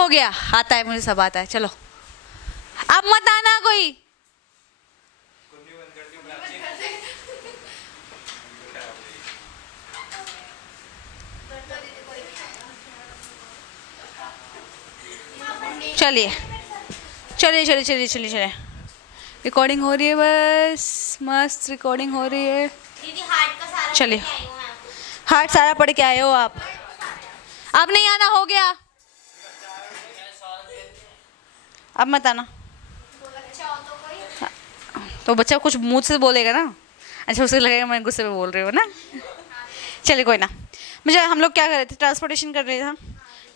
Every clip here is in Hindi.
हो गया, आता है मुझे, सब आता है। चलो अब मत आना कोई। चलिए चलिए चलिए चलिए चलिए चलिए, रिकॉर्डिंग हो रही है, बस मस्त रिकॉर्डिंग हो रही है। दीदी हार्ट का सारा चलिए, पढ़ के आई हूँ मैं। हार्ट सारा पढ़ के आए हो आप, अब नहीं आना, हो गया, अब मत आना। बच्चा हो तो कोई तो बच्चा कुछ मुंह से बोलेगा ना, अच्छा उसे लगेगा मैं गुस्से में बोल रही हूँ ना। चलिए कोई ना, मुझे हम लोग क्या कर रहे थे, ट्रांसपोर्टेशन कर रहे थे।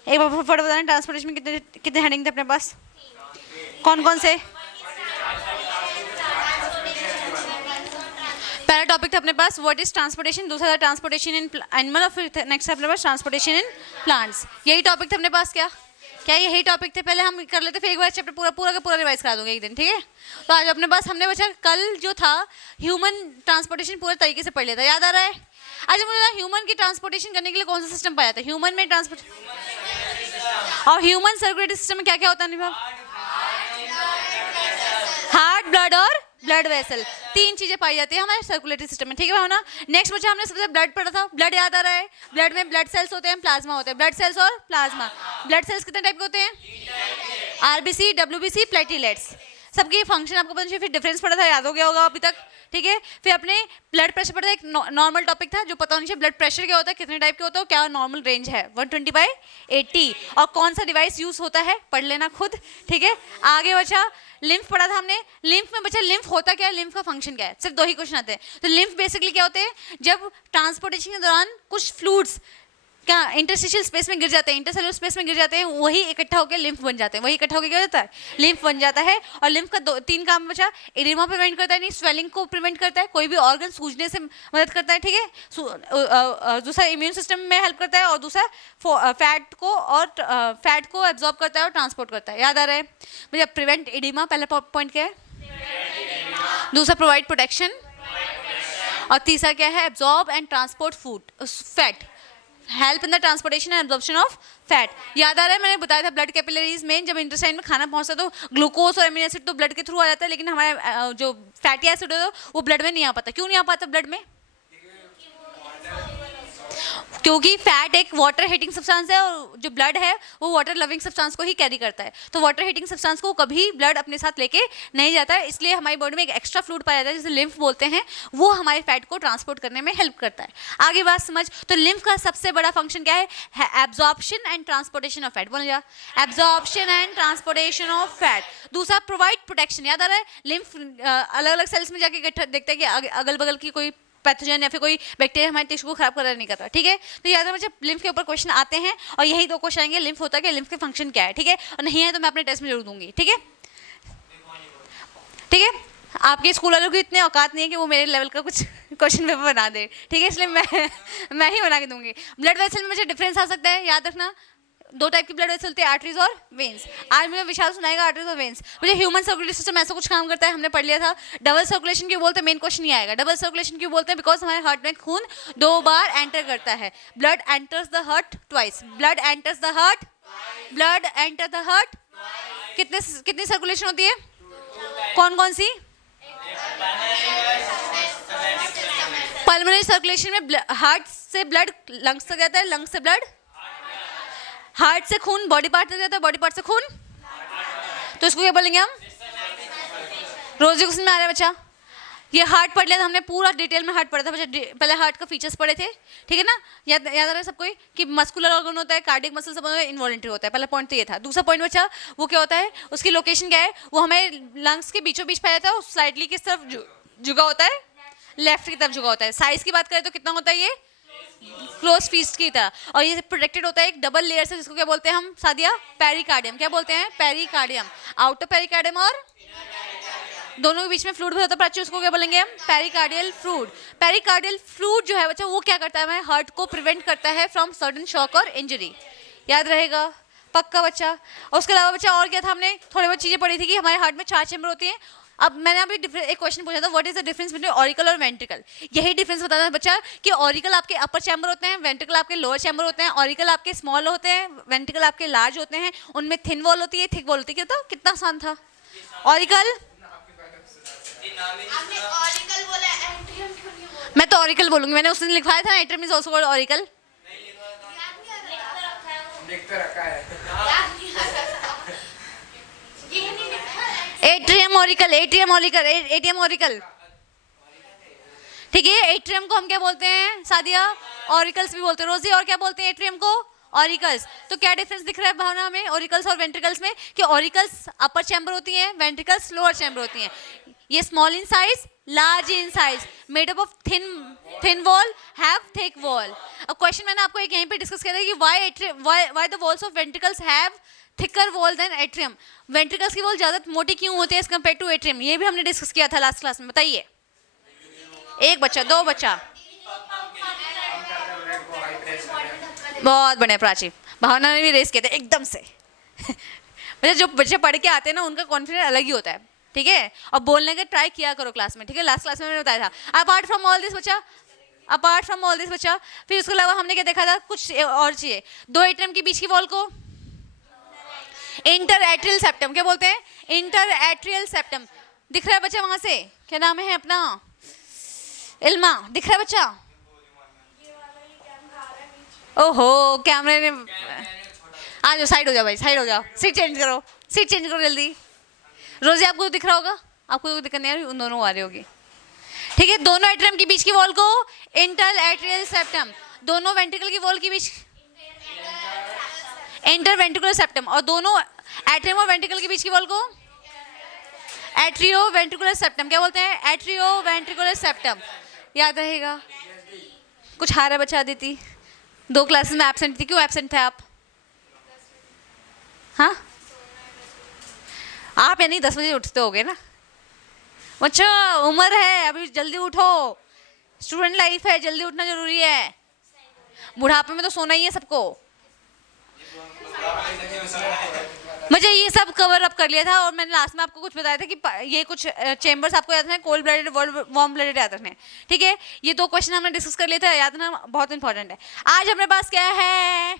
एक बार फटाफट बताना, ट्रांसपोर्टेशन में कितने कितने हेडिंग थे अपने पास, कौन कौन से? पहला टॉपिक था अपने पास व्हाट इज ट्रांसपोर्टेशन, दूसरा था ट्रांसपोर्टेशन इन एनिमल, और फिर नेक्स्ट था अपने पास ट्रांसपोर्टेशन इन प्लांट्स। यही टॉपिक थे अपने पास, क्या क्या यही टॉपिक थे? पहले हम कर लेते, फिर एक बार चैप्टर पूरा पूरा का पूरा रिवाइज करा दूंगा एक दिन, ठीक है? तो आज अपने पास हमने बचा, कल जो था ह्यूमन ट्रांसपोर्टेशन पूरे तरीके से पढ़ लिया था, याद आ रहा है? अच्छा मुझे ना, ह्यूमन की ट्रांसपोर्टेशन करने के लिए कौन सा सिस्टम पाया था ह्यूमन में ट्रांसपोर्ट, और ह्यूमन सर्कुलेटरी सिस्टम में क्या क्या होता है निभाव? हार्ट, ब्लड और ब्लड वेसल, तीन चीजें पाई जाती है हमारे सर्कुलेटरी सिस्टम में, ठीक है ना? नेक्स्ट बच्चा हमने सबसे ब्लड पढ़ा था, ब्लड याद आ रहा है? ब्लड में ब्लड सेल्स होते हैं, प्लाज्मा होते हैं, ब्लड सेल्स और प्लाज्मा। ब्लड सेल्स कितने टाइप के होते हैं? आरबीसी, डब्ल्यूबीसी, प्लेटलेट्स, सबकी फंक्शन आपको पता चाहिए। फिर डिफरेंस पढ़ा था, याद हो गया होगा अभी तक, ठीक है? फिर अपने ब्लड प्रेशर पढ़ा था, एक नॉर्मल टॉपिक था जो पता होना चाहिए, ब्लड प्रेशर क्या होता है, कितने टाइप के होता है, क्या नॉर्मल रेंज है 120/80, और कौन सा डिवाइस यूज होता है पढ़ लेना खुद, ठीक है? आगे बचा लिम्फ पढ़ा था हमने, लिम्फ में बचा लिम्फ होता क्या है, लिम्फ का फंक्शन क्या है, सिर्फ दो ही क्वेश्चन आते हैं। तो लिम्फ बेसिकली क्या होते हैं, जब ट्रांसपोर्टेशन के दौरान कुछ फ्लूइड्स क्या इंटरस्टिशियल स्पेस में गिर जाते हैं, इंटरसेलुलर स्पेस में गिर जाते हैं, वही इकट्ठा होकर लिम्फ बन जाते हैं, वही इकट्ठा होकर क्या हो जाता है, लिम्फ बन जाता है। और लिम्फ का तीन काम बचा, एडिमा प्रिवेंट करता है, नहीं स्वेलिंग को प्रिवेंट करता है, कोई भी ऑर्गन सूजने से मदद करता है, ठीक है? दूसरा इम्यून सिस्टम में हेल्प करता है, और दूसरा फैट को एब्जॉर्ब करता है और ट्रांसपोर्ट करता है, याद आ रहा है मुझे? प्रिवेंट एडिमा पहला पॉइंट क्या है, दूसरा प्रोवाइड प्रोटेक्शन, और तीसरा क्या है, absorb and transport food fat, help in the transportation and absorption of fat. याद आ रहा है, मैंने बताया था ब्लड कैपिलरीज में जब इंटेस्टाइन में खाना पहुंचता है तो ग्लूकोज और एमिनो एसिड तो ब्लड के थ्रू आ जाता है, लेकिन हमारा जो फैटी एसिड है वो ब्लड में नहीं आ पाता। क्यों नहीं आ पाता ब्लड में? क्योंकि फैट एक वाटर हीटिंग सब्सटेंस है, और जो ब्लड है वो वाटर लविंग सब्सटेंस को ही कैरी करता है, तो वाटर हीटिंग सब्सटेंस को कभी ब्लड अपने साथ लेके नहीं जाता है, इसलिए हमारी बॉडी में एक एक्स्ट्रा फ्लूइड पाया जाता है जिसे लिम्फ बोलते हैं, वो हमारे फैट को ट्रांसपोर्ट करने में हेल्प करता है। आगे बात समझ, तो लिम्फ का सबसे बड़ा फंक्शन क्या है, absorption and transportation of fat, बोल जा, absorption and transportation of fat. दूसरा प्रोवाइड प्रोटेक्शन, याद आ रहा है? लिम्फ अलग अलग सेल्स में जाके देखता है कि अगल बगल की कोई पैथोजन या फिर कोई बैक्टीरिया हमारे टिश्यू को खराब करना नहीं करता, ठीक है? तो याद रखिए लिम्फ के ऊपर क्वेश्चन आते हैं, और यही दो क्वेश्चन आएंगे, लिम्फ होता है क्या, लिम्फ के फंक्शन क्या है, ठीक है? और नहीं है तो मैं अपने टेस्ट में जरूर दूंगी, ठीक है? ठीक है, आपके स्कूल वालों की इतने औकात नहीं है कि वो मेरे लेवल का कुछ क्वेश्चन पेपर बना दे, ठीक है? इसलिए मैं ही बना के दूंगी। ब्लड वेसल में मुझे डिफरेंस आ सकता है, याद रखना, दो टाइप की ब्लड वेसल होती है, आर्टरीज और वेन्स। आज मुझे विशाल सुनाएगा आर्टरीज और वेन्स। मुझे ह्यूमन सर्कुलेटरी सिस्टम ऐसा कुछ काम करता है, हमने पढ़ लिया था। डबल सर्कुलेशन क्यों बोलते हैं, मेन क्वेश्चन नहीं आएगा। डबल सर्कुलेशन क्यों बोलते हैं, बिकॉज हमारे हार्ट में खून दो बार एंटर करता है, blood enters the heart twice, blood enters the heart, blood enter the heart. कितनी सर्कुलेशन होती है, कौन कौन सी? पल्मोनरी सर्कुलेशन में हार्ट से ब्लड लंग्स तक जाता है, लंग्स से ब्लड, हार्ट से खून बॉडी पार्ट तक जाता है, बॉडी पार्ट से खून, तो इसको क्या बोलेंगे हम? रोज क्वेश्चन में आ रहा है बच्चा, ये हार्ट पढ़ लिया था हमने, पूरा डिटेल में हार्ट पढ़ा था बच्चा, पहले हार्ट का फीचर्स पढ़े थे, ठीक है ना? याद आ रहा है सबको कि मस्कुलर ऑर्गन होता है, कार्डियक मसल सब होता है, इनवॉलंटरी होता है, पहला पॉइंट तो ये था। दूसरा पॉइंट बच्चा वो क्या होता है, उसकी लोकेशन क्या है, वो हमारे लंग्स के बीचों बीच पाया जाता है, स्लाइडली किस तरफ झुका होता है, लेफ्ट की तरफ झुका होता है। साइज की बात करें तो कितना होता है ये, क्लोज फीस्ट की तरह, और ये प्रोटेक्टेड होता है एक डबल लेयर से, जिसको क्या बोलते हैं हम सादिया, पेरिकार्डियम। क्या बोलते हैं, पेरिकार्डियम, आउटर पेरिकार्डियम और दोनों के बीच में फ्लूइड होता है प्राची, उसको क्या बोलेंगे हम, पेरिकार्डियल फ्लूइड। पेरिकार्डियल फ्लूइड जो है बच्चा वो क्या करता है, हमारे हार्ट को प्रिवेंट करता है फ्रॉम सडन शॉक और इंजरी, याद रहेगा पक्का बच्चा। और उसके अलावा बच्चा और क्या था, हमने थोड़ी बहुत चीजें पढ़ी थी कि हमारे हार्ट में 4 चैम्बर होती हैं, अब मैंने अभी एक क्वेश्चन पूछा था, what is the difference between auricle और वेंट्रिकल। यही डिफरेंस बताना है बच्चा कि ऑरिकल आपके अपर चैम्बर होते हैं, वेंट्रिकल आपके लोअर चैम्बर होते हैं। ऑरिकल आपके स्मॉल होते हैं, वेंट्रिकल आपके लार्ज होते हैं। उनमें थिन वॉल होती है, थिक वॉल होती है। कितना आसान था। ऑरिकल, आपने ऑरिकल बोला, एट्रियम क्यों नहीं बोला? मैं तो ऑरिकल बोलूंगी, मैंने उस दिन लिखवाया था ना, atrium is also called auricle. याद नहीं आ रहा। लिख तो रखा है। याद नहीं आ रहा। ये नहीं लिखा है। Atrium auricle, atrium auricle, ATM auricle, ठीक है। एट्रियम को हम क्या बोलते हैं सादिया? ऑरिकल्स भी बोलते हैं। रोजी, और क्या बोलते हैं एट्रियम को? ऑरिकल्स। तो क्या डिफरेंस दिख रहा है भावना में ऑरिकल्स और वेंट्रिकल्स में? कि ऑरिकल्स अपर चैम्बर होती हैं, वेंट्रिकल्स लोअर चैम्बर होती हैं। ये small in size, large in size, made up of thin wall, have thick wall. अब क्वेश्चन मैंने आपको एक यहीं पे डिस्कस किया था कि why the walls of ventricles have thicker wall than atrium. Ventricles की वॉल ज्यादा मोटी क्यों होती है एज कम्पेयर टू एट्रियम? ये भी हमने डिस्कस किया था लास्ट क्लास में। बताइए, एक बच्चा, दो बच्चा। बहुत बढ़िया प्राची, भावना ने भी रेस किया था एकदम से। मतलब जो बच्चे पढ़ के आते हैं ना, उनका कॉन्फिडेंस अलग ही होता है, ठीक है। और बोलने का ट्राई किया करो क्लास में, ठीक है। लास्ट क्लास में मैंने बताया था। अपार्ट फ्रॉम ऑल दिस बच्चा, अपार्ट फ्रॉम ऑल दिस बच्चा, फिर उसके अलावा हमने क्या देखा था? कुछ और चाहिए। दो एट्रियम के बीच की वॉल को इंटर एट्रियल सेप्टम क्या बोलते हैं? Inter atrial septum. दिख रहा है बच्चा वहां से? क्या नाम है अपना? इल्मा, दिख रहा है बच्चा? ओहो, कैमरे ने आ जाओ, साइड हो जाओ भाई, साइड हो जाओ, सीट चेंज करो, सीट चेंज करो जल्दी। रोजी, आपको दिख रहा होगा? आपको कोई दिक्कत नहीं आ रही? उन दोनों आ रही होगी, ठीक है। दोनों एट्रियम के बीच की वॉल को इंटर एट्रियल सेप्टम, दोनों वेंट्रिकल की वॉल के बीच इंटर वेंट्रिकुलर सेप्टम, और दोनों एट्रियम और वेंट्रिकल के बीच की वॉल को एट्रियो वेंट्रिकुलर सेप्टम क्या बोलते हैं? Atrio ventricular septum. याद रहेगा? कुछ हारा बचा देती। 2 क्लासेस में एब्सेंट थी, क्यों एब्सेंट थे आप? हाँ, आप यानी 10 बजे उठते होगे ना बच्चा? उम्र है अभी, जल्दी उठो, स्टूडेंट लाइफ है, जल्दी उठना जरूरी है। बुढ़ापे में तो सोना ही है सबको। मुझे ये सब कवर अप कर लिया था, और मैंने लास्ट में आपको कुछ बताया था कि ये कुछ चेंबर्स आपको याद रखना है, कोल्ड ब्लडेड, वार्म ब्लडेड याद रखने हैं, ठीक है। ये 2 क्वेश्चन हमने डिस्कस कर लिए थे, याद रखना बहुत इंपॉर्टेंट है। आज हमारे पास क्या है?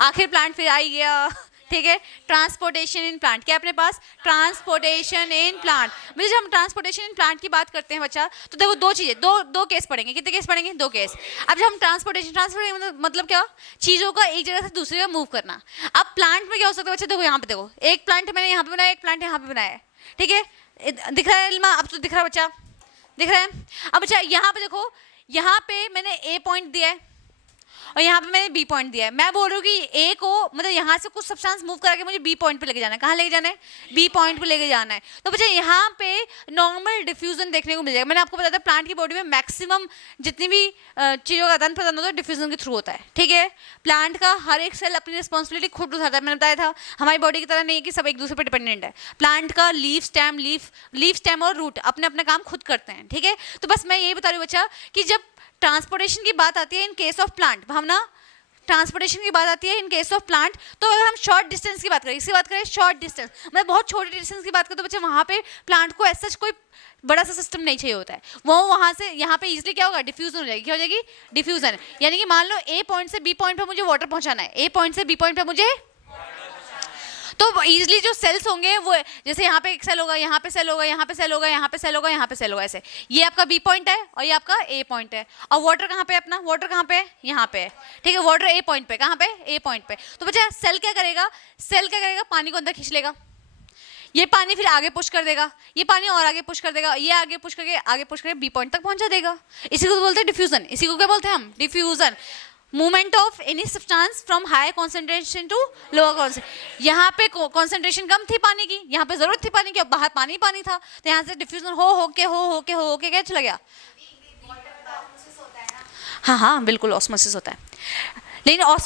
आखिर प्लांट फिर आई गया, ठीक है। ट्रांसपोर्टेशन इन प्लांट, क्या अपने पास? Transportation in plant. मुझे जब हम ट्रांसपोर्टेशन इन प्लांट की बात करते हैं बच्चा, तो देखो 2 चीजें, दो केस पढ़ेंगे। कितने केस पढ़ेंगे? 2 केस। अब जब हम ट्रांसपोर्टेशन मतलब क्या? चीजों का एक जगह से दूसरी जगह मूव करना। अब प्लांट में क्या हो सकता है बच्चा? देखो यहाँ पे, देखो एक प्लांट मैंने यहाँ पे बनाया, एक प्लांट यहाँ पे बनाया है, ठीक है। दिख रहा है इल्मा? अब तो दिख रहा है बच्चा? दिख रहा है? अब बच्चा यहाँ पे देखो, यहाँ पे मैंने ए पॉइंट दिया है और यहाँ पे मैंने बी पॉइंट दिया है। मैं बोल रही हूँ कि ए को मतलब यहाँ से कुछ सब्सटेंस मूव करा के मुझे बी पॉइंट पे लेके जाना है। कहाँ लेके जाना है? बी पॉइंट पे लेके जाना है। तो बच्चा यहाँ पे नॉर्मल डिफ्यूजन देखने को मिल जाएगा। मैंने आपको बताया था प्लांट की बॉडी में मैक्सिमम जितनी भी चीज़ों का आदान प्रदान होता है डिफ्यूजन के थ्रू होता है, ठीक है। प्लांट का हर एक सेल अपनी रिस्पॉन्सिबिलिटी खुद उठाता है। मैंने बताया था हमारी बॉडी की तरह नहीं है कि सब एक दूसरे पर डिपेंडेंट है। प्लांट का लीफ स्टेम और रूट अपने अपने काम खुद करते हैं, ठीक है। तो बस मैं यही बता रही हूँ बच्चा कि जब ट्रांसपोर्टेशन की बात आती है इन केस ऑफ प्लांट, भावना ट्रांसपोर्टेशन की बात आती है इन केस ऑफ प्लांट, तो अगर हम शॉर्ट डिस्टेंस की बात करें, इसकी बात करें शॉर्ट डिस्टेंस, मतलब बहुत छोटे डिस्टेंस की बात करें, तो बच्चे वहाँ पे प्लांट को ऐसा कोई बड़ा सा सिस्टम नहीं चाहिए होता है। वो वहाँ से यहाँ पे इजीली क्या होगा? डिफ्यूजन हो जाएगी। क्या हो जाएगी? डिफ्यूजन। यानी कि मान लो ए पॉइंट से बी पॉइंट पे मुझे वाटर पहुँचाना है, ए पॉइंट से बी पॉइंट पे मुझे, तो इजीली जो सेल्स होंगे वो जैसे यहाँ पे एक सेल होगा, यहाँ पे सेल होगा, यहाँ पे सेल होगा, यहाँ पे सेल होगा, यहाँ पे सेल होगा, ऐसे। ये आपका बी पॉइंट है और ये आपका ए पॉइंट है। और वाटर कहाँ पे? अपना वाटर कहाँ पे? यहाँ पे, ठीक है। वाटर ए पॉइंट पे, कहाँ पे? ए पॉइंट पे। तो बच्चा सेल क्या करेगा? सेल क्या करेगा? पानी को अंदर खींच लेगा। ये पानी फिर आगे पुश कर देगा, ये पानी और आगे पुश कर देगा, ये आगे पुश करके बी पॉइंट तक पहुंचा देगा। इसी को बोलते हैं डिफ्यूजन। इसी को क्या बोलते हैं हम? Diffusion. Movement of any substance from high concentration to lower concentration. यहाँ पे कॉन्सेंट्रेशन कम थी पानी की, यहाँ पे जरूरत थी पानी की, अब बाहर पानी था, तो यहाँ से डिफ्यूजन हो के क्या चला गया? हाँ बिल्कुल ऑस्मोसिस होता है। लेकिन